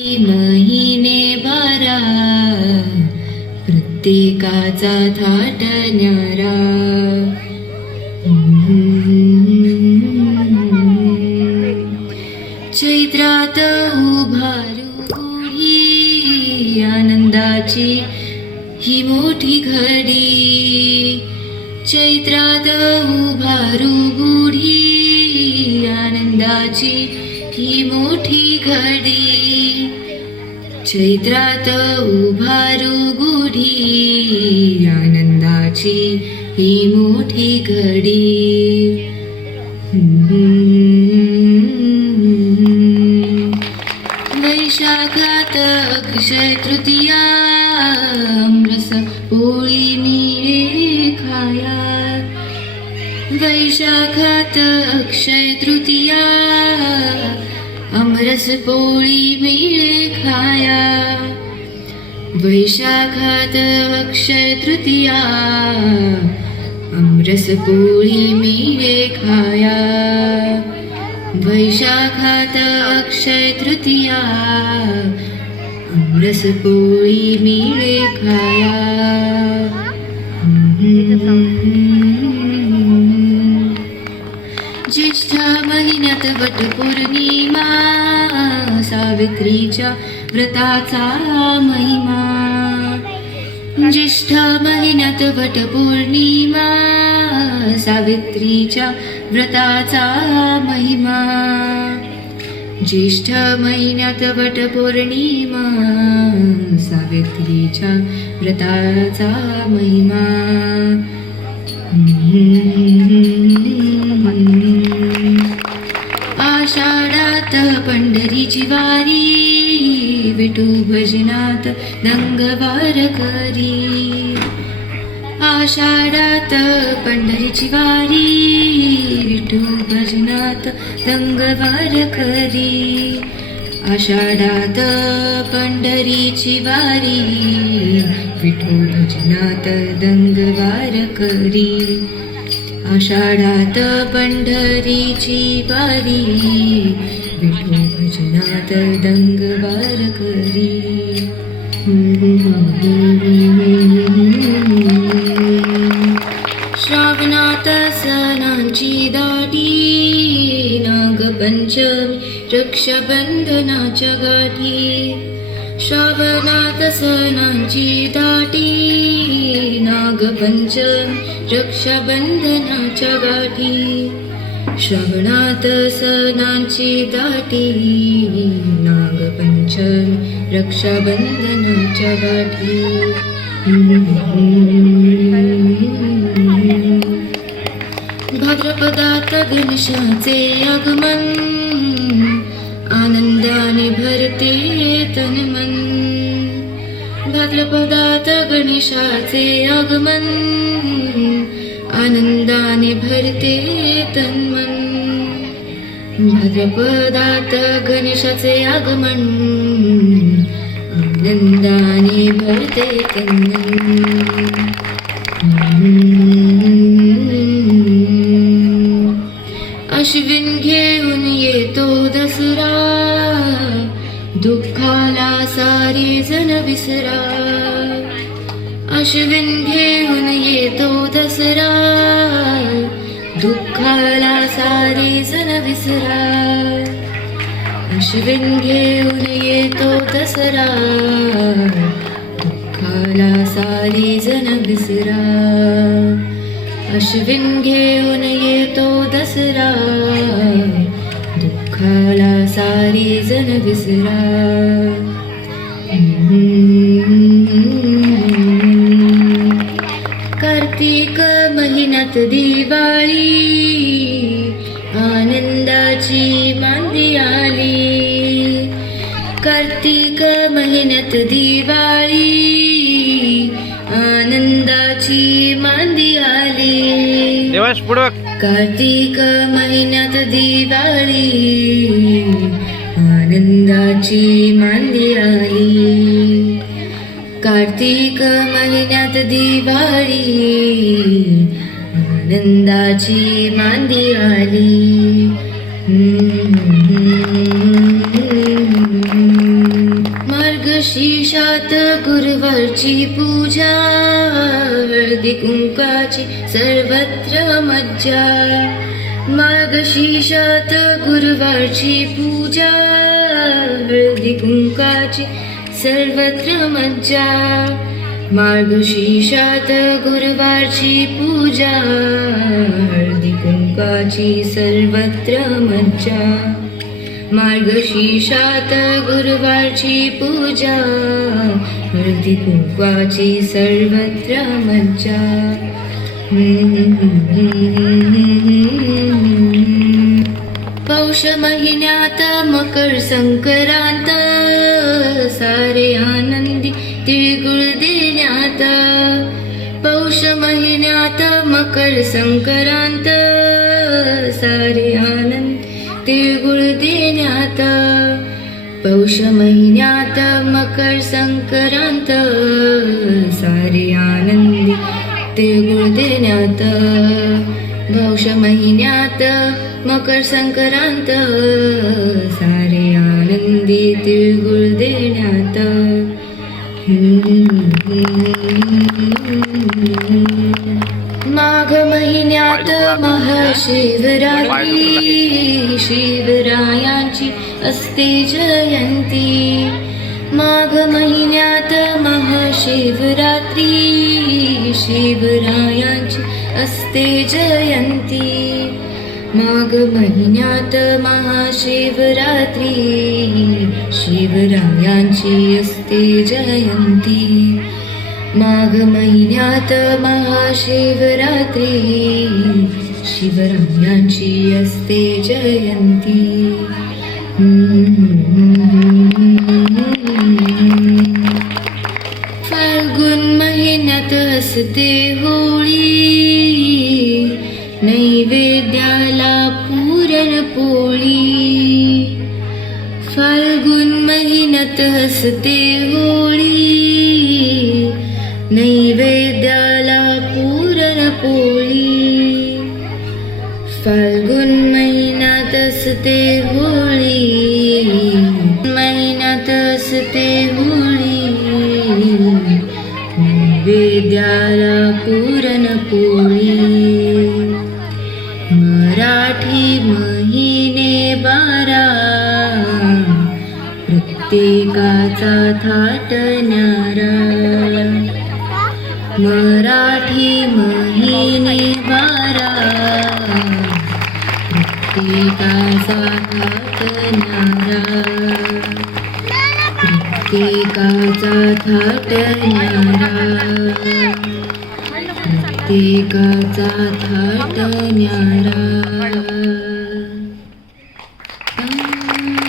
महिने बारा प्रत्येकाचा थाट न्यारा. चैत्रात उभारू गुढी आनंदाची ही मोठी घडी. चैत्रात उभारू गुढी आनंदाची ही मोठी घडी. चैत्रात उभारू गुढी आनंदाची ही मोठी घडी. वैशाखात अक्षय तृतीया अमरस पोळी मिळे खाया. वैशाखात अक्षय तृतीया अमरस पोळी मिळे खाया. वैशाखात अक्षय तृतीया अमरस पोळी मिळे खाया. वैशाखात अक्षय तृतीया अमरस पोळी मिळे खाया. ज्येष्ठ महिन्यात वटपौर्णिमा सावित्रीच्या व्रताचा महिमा. ज्येष्ठ महिन्यात वटपौर्णिमा सावित्रीच्या व्रताचा महिमा. ज्येष्ठ महिन्यात वटपौर्णिमा सावित्रीच्या व्रताचा महिमा. आषाढात पंढरीची वारी विठू भजनात दंगवार करी. आषाढात पंढरीची वारी विठू भजनात दंगवार करी. आषाढात पंढरीची वारी विठू भजनात दंगवार करी. आषाढात पंढरीची वारी विठू भजनात दंगवार करी. श्रावणात सणांची दाटी नागपंचमी रक्षाबंधनाच्या गाठी. श्रावणात सणांची दाटी नागपंचमी रक्षाबंधनाच्या गाठी. श्रावणात सणांची दाटी नागपंचमी रक्षाबंधनाच्या गाठी. भाद्रपदात गणेशाचे आगमन आनंदाने भरते तन मन. भाद्रपदात गणेशाचे आगमन आनंदाने भरते तन मन. भाद्रपदात गणेशाचे आगमन आनंदाने भरते तन मन. अश्विन घेऊन येतो दसरा दुःखाला सारे जण विसरा. अश्विन घेऊन येतो दसरा दुःखाला सारे जण विसरा. अश्विन घेऊन येतो दसरा दुःखाला सारे जण विसरा. अश्विन घेऊन येतो दसरा दुःखाला सारे जण विसरा. कार्तिक महिन्यात दिवाळी आनंदाची मांदी आली. कार्तिक महिन्यात दिवाळी आनंदाची मांदी आली. कार्तिक महिन्यात दिवाळी आनंदाची मांदी आली. कार्तिक महिन्यात दिवाळी आनंदाची मांदी आली. मार्गशीर्षात गुरुवारची पूजा, हळदी कुंकाची सर्वत्र मज्जा. मार्गशीर्षात गुरुवारची पूजा, हळदी कुंकाची सर्वत्र मज्जा. मार्गशीर्षात गुरुवारची पूजा, हळदी कुंकाची सर्वत्र मज्जा. मार्गशीर्षात गुरुवारची पूजा, हळदी कुंकवाची सर्वत्र मज्जा. पौष महिन्यात मकर संक्रांत, सारे आनंदी तिळगुळ देण्यात. पौष महिन्यात मकर संक्रांत, सारे आनंद तिळगुळ देण्यात. पौष महिन्यात मकर संक्रांत, सारे आनंदी तिळगुळ देण्यात. पौष महिन्यात मकर संक्रांत, सारे आनंदी तिळगुळ देण्यात. माघ महिन्यात महाशिवरात्री, शिवरायांची असते जयंती. माघ महिन्यात महाशिवरात्री, शिवरायांची असते जयंती. माघ महिन्यात महाशिवरात्री, शिवरायांची असते जयंती. माघ महिन्यात महाशिवरात्री, शिवरायांची असते जयंती. फाल्गुन महिन्यात असते होळी, नैवेद्याला पुरणपोळी. फाल्गुन महिन्यात असते होळी, नैवेद्याला पुरणपोळी. फाल्गुन महिन्यात असते होळी, महिन्यात असते होळी, नैवेद्याला पुरणपोळी. मराठी महिने 12, प्रत्येकाचा थाट न्यारा. मराठी महिने 12, प्रत्येकाचा थाट न्यारा. प्रत्येकाचा थाट न्यारा, प्रत्येकाचा थाट न्यारा.